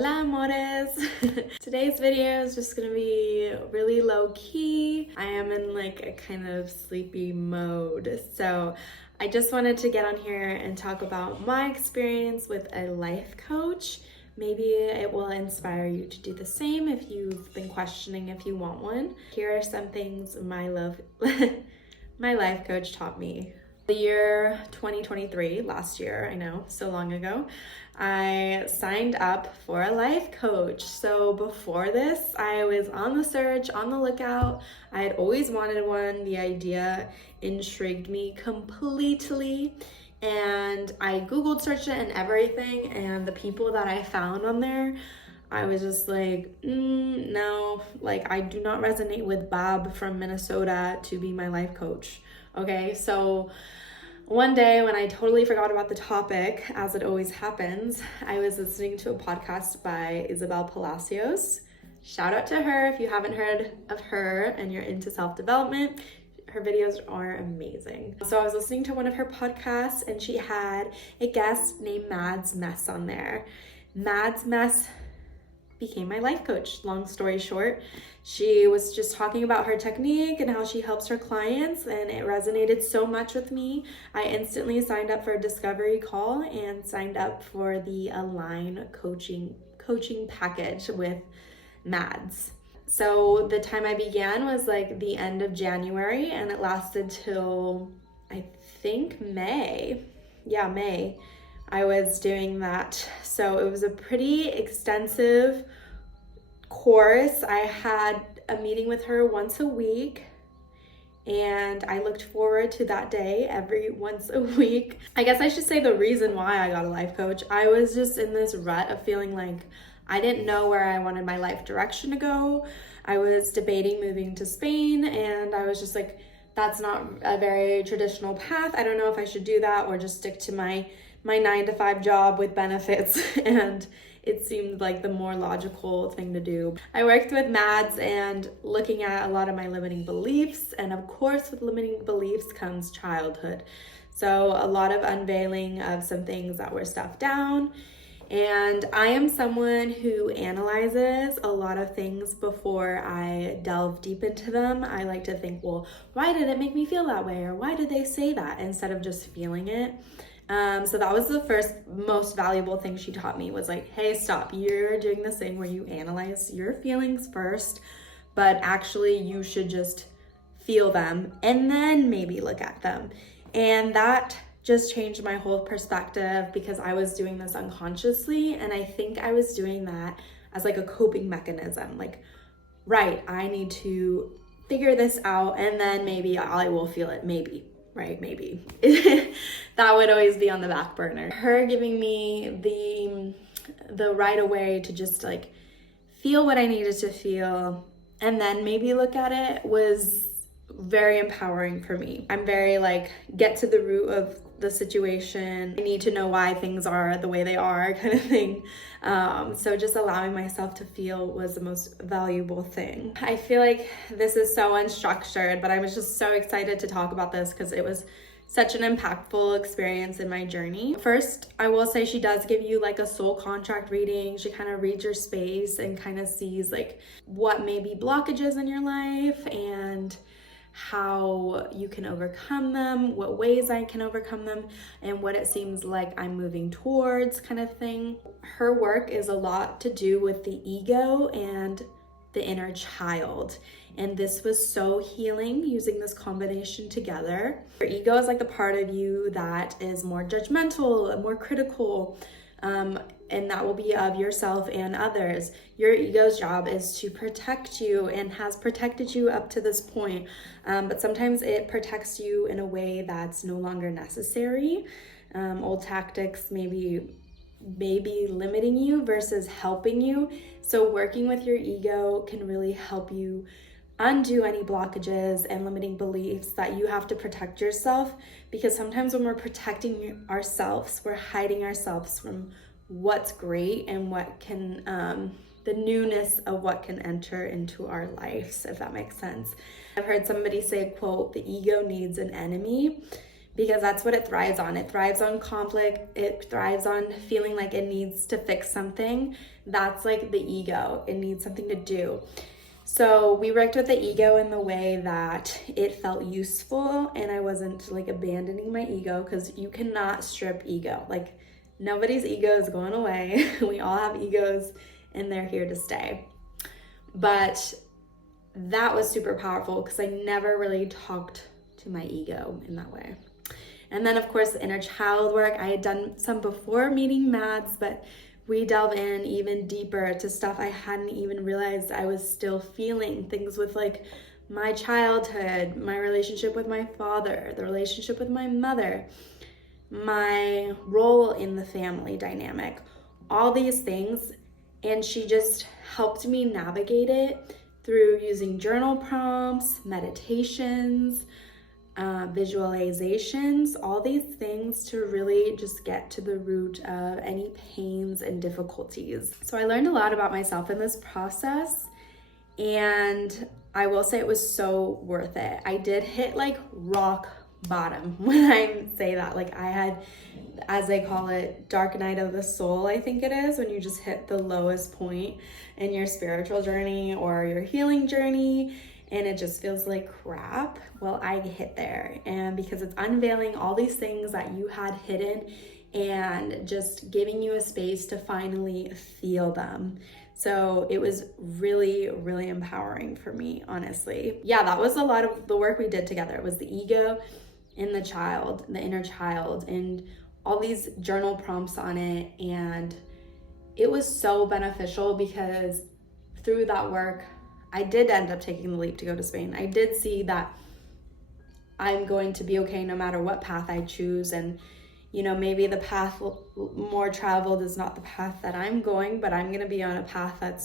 Hola amores! Today's video is just gonna be really low key. I am in like a kind of sleepy mode. So I just wanted to get on here and talk about my experience with a life coach. Maybe it will inspire you to do the same if you've been questioning if you want one. Here are some things my life coach taught me. The year 2023, last year, I know, so long ago, I signed up for a life coach. So before this, I was on the search, on the lookout. I had always wanted one. The idea intrigued me completely. And I Googled, searched it and everything. And the people that I found on there, I was just like, no, like I do not resonate with Bob from Minnesota to be my life coach. Okay, so one day when I totally forgot about the topic, as it always happens, I was listening to a podcast by Isabel Palacios. Shout out to her if you haven't heard of her and you're into self-development. Her videos are amazing. So I was listening to one of her podcasts and she had a guest named Mads Mess on there. Mads Mess became my life coach. Long story short, she was just talking about her technique and how she helps her clients, and it resonated so much with me. I instantly signed up for a discovery call and signed up for the Align coaching package with Mads. So the time I began was like the end of January and it lasted till I think May. Yeah, May. I was doing that. So it was a pretty extensive course. I had a meeting with her once a week and I looked forward to that day every once a week. I guess I should say the reason why I got a life coach. I was just in this rut of feeling like I didn't know where I wanted my life direction to go. I was debating moving to Spain and I was just like, that's not a very traditional path. I don't know if I should do that or just stick to my 9-to-5 job with benefits, and it seemed like the more logical thing to do. I worked with Mads and looking at a lot of my limiting beliefs, and of course with limiting beliefs comes childhood. So a lot of unveiling of some things that were stuffed down. And I am someone who analyzes a lot of things before I delve deep into them. I like to think, well, why did it make me feel that way? Or why did they say that? Instead of just feeling it. So that was the first most valuable thing she taught me, was like, hey, stop. You're doing this thing where you analyze your feelings first, but actually you should just feel them and then maybe look at them. And that just changed my whole perspective because I was doing this unconsciously. And I think I was doing that as like a coping mechanism. Like, right, I need to figure this out and then maybe I will feel it, maybe. Right, maybe. That would always be on the back burner. Her giving me the right away to just like feel what I needed to feel and then maybe look at it was very empowering for me. I'm very like, get to the root of the situation. I need to know why things are the way they are, kind of thing. So just allowing myself to feel was the most valuable thing. I feel like this is so unstructured, but I was just so excited to talk about this because it was such an impactful experience in my journey. First, I will say she does give you like a soul contract reading. She kind of reads your space and kind of sees like what may be blockages in your life and how you can overcome them, what ways I can overcome them, and what it seems like I'm moving towards, kind of thing. Her work is a lot to do with the ego and the inner child. And this was so healing using this combination together. Your ego is like the part of you that is more judgmental and more critical, and that will be of yourself and others. Your ego's job is to protect you and has protected you up to this point, but sometimes it protects you in a way that's no longer necessary. Old tactics maybe limiting you versus helping you. So working with your ego can really help you undo any blockages and limiting beliefs that you have to protect yourself, because sometimes when we're protecting ourselves, we're hiding ourselves from what's great and what can the newness of what can enter into our lives, if that makes sense. I've heard somebody say, quote, the ego needs an enemy, because that's what it thrives on. It thrives on conflict. It thrives on feeling like it needs to fix something That's like the ego. It needs something to do. So we worked with the ego in the way that it felt useful, and I wasn't like abandoning my ego, because you cannot strip ego. Like, nobody's ego is going away. We all have egos and they're here to stay. But that was super powerful because I never really talked to my ego in that way. And then, of course, the inner child work. I had done some before meeting Mads, but we delve in even deeper to stuff I hadn't even realized I was still feeling. Things with like my childhood, my relationship with my father, the relationship with my mother, my role in the family dynamic, all these things. And she just helped me navigate it through using journal prompts, meditations, visualizations, all these things to really just get to the root of any pains and difficulties. So I learned a lot about myself in this process, and I will say it was so worth it. I did hit like rock bottom when I say that. Like, I had, as they call it, dark night of the soul, I think it is, when you just hit the lowest point in your spiritual journey or your healing journey, and it just feels like crap. Well, I hit there, and because it's unveiling all these things that you had hidden and just giving you a space to finally feel them. So it was really, really empowering for me, honestly. Yeah, that was a lot of the work we did together. It was the ego and the child, the inner child, and all these journal prompts on it. And it was so beneficial because through that work, I did end up taking the leap to go to Spain. I did see that I'm going to be okay no matter what path I choose. And, you know, maybe the path more traveled is not the path that I'm going, but I'm going to be on a path that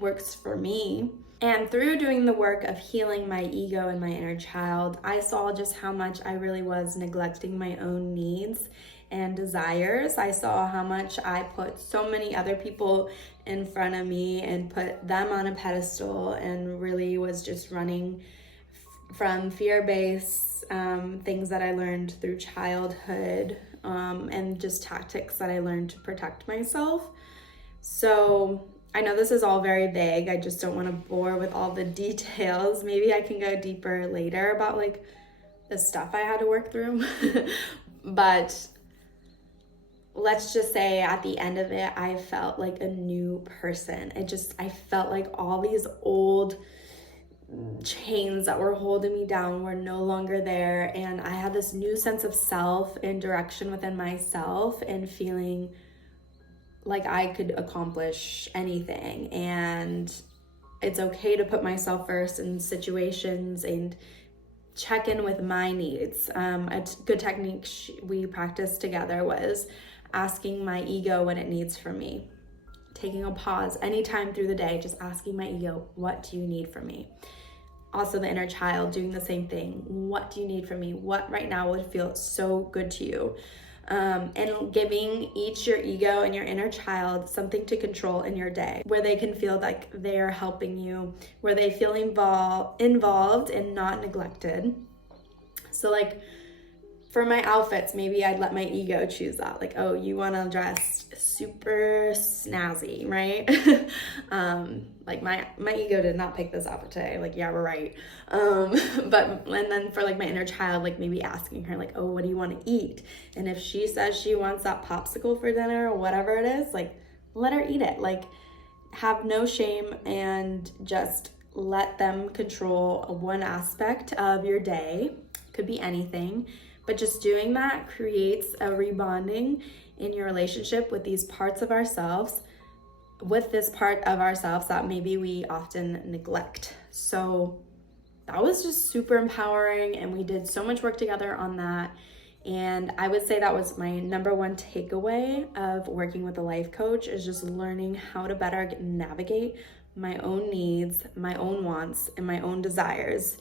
works for me. And through doing the work of healing my ego and my inner child, I saw just how much I really was neglecting my own needs and desires. I saw how much I put so many other people in front of me and put them on a pedestal, and really was just running from fear-based things that I learned through childhood, and just tactics that I learned to protect myself. So I know this is all very vague. I just don't want to bore with all the details. Maybe I can go deeper later about like the stuff I had to work through. But let's just say at the end of it, I felt like a new person. I felt like all these old chains that were holding me down were no longer there. And I had this new sense of self and direction within myself, and feeling like I could accomplish anything. And it's okay to put myself first in situations and check in with my needs. A good technique we practiced together was asking my ego what it needs from me. Taking a pause anytime through the day, just asking my ego, what do you need from me? Also the inner child doing the same thing. What do you need from me? What right now would feel so good to you? And giving each your ego and your inner child something to control in your day, where they can feel like they're helping you, where they feel involved and not neglected. So like for my outfits, maybe I'd let my ego choose that. Like, oh, you want to dress super snazzy, right? Like my ego did not pick this outfit today. Like, yeah, we're right. And then for like my inner child, like maybe asking her like, oh, what do you want to eat? And if she says she wants that popsicle for dinner or whatever it is, like let her eat it. Like have no shame and just let them control one aspect of your day. Could be anything. But just doing that creates a rebonding in your relationship with these parts of ourselves, with this part of ourselves that maybe we often neglect. So that was just super empowering, and we did so much work together on that. And I would say that was my number one takeaway of working with a life coach, is just learning how to better navigate my own needs, my own wants, and my own desires.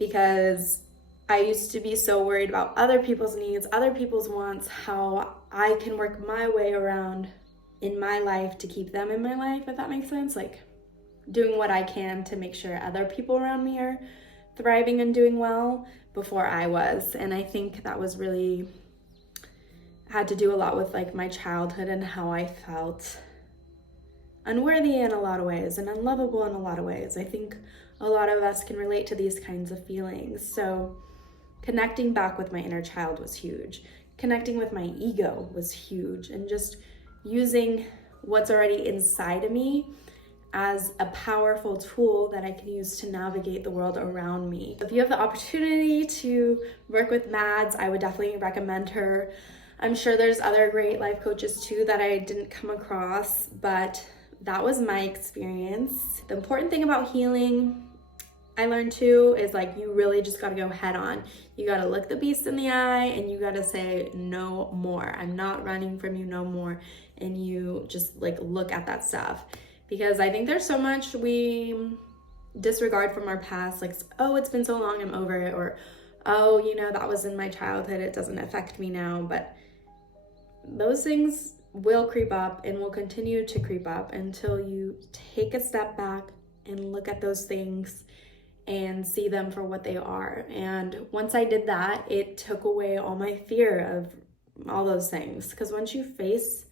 Because I used to be so worried about other people's needs, other people's wants, how I can work my way around in my life to keep them in my life, if that makes sense. Like doing what I can to make sure other people around me are thriving and doing well before I was. And I think that was really, had to do a lot with like my childhood and how I felt unworthy in a lot of ways and unlovable in a lot of ways. I think a lot of us can relate to these kinds of feelings. So connecting back with my inner child was huge. Connecting with my ego was huge, and just using what's already inside of me as a powerful tool that I can use to navigate the world around me. If you have the opportunity to work with Mads, I would definitely recommend her. I'm sure there's other great life coaches too that I didn't come across, but that was my experience. The important thing about healing, I learned too, is like you really just gotta go head on. You gotta look the beast in the eye and you gotta say no more. I'm not running from you no more. And you just like look at that stuff. Because I think there's so much we disregard from our past, like, oh, it's been so long, I'm over it, or oh, you know, that was in my childhood, it doesn't affect me now. But those things will creep up and will continue to creep up until you take a step back and look at those things and see them for what they are. And once I did that, it took away all my fear of all those things. Because once you face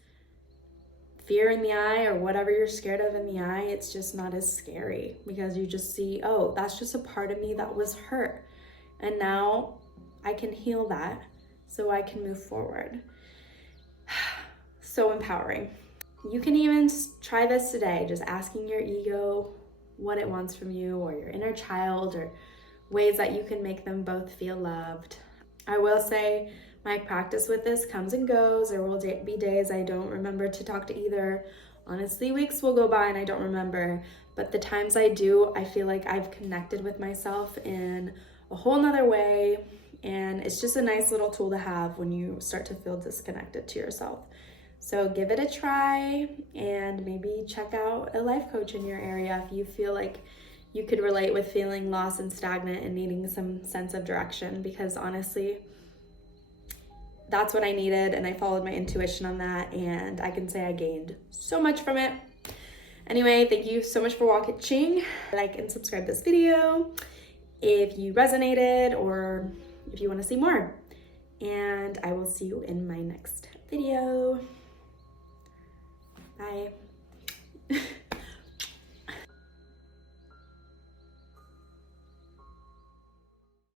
fear in the eye or whatever you're scared of in the eye, it's just not as scary, because you just see, oh, that's just a part of me that was hurt. And now I can heal that so I can move forward. So empowering. You can even try this today, just asking your ego what it wants from you, or your inner child, or ways that you can make them both feel loved. I will say my practice with this comes and goes. There will be days I don't remember to talk to either. Honestly, weeks will go by and I don't remember, but the times I do, I feel like I've connected with myself in a whole nother way, and it's just a nice little tool to have when you start to feel disconnected to yourself. So give it a try, and maybe check out a life coach in your area if you feel like you could relate with feeling lost and stagnant and needing some sense of direction, because honestly, that's what I needed, and I followed my intuition on that, and I can say I gained so much from it. Anyway, thank you so much for watching. Like and subscribe this video if you resonated or if you want to see more. And I will see you in my next video. Bye.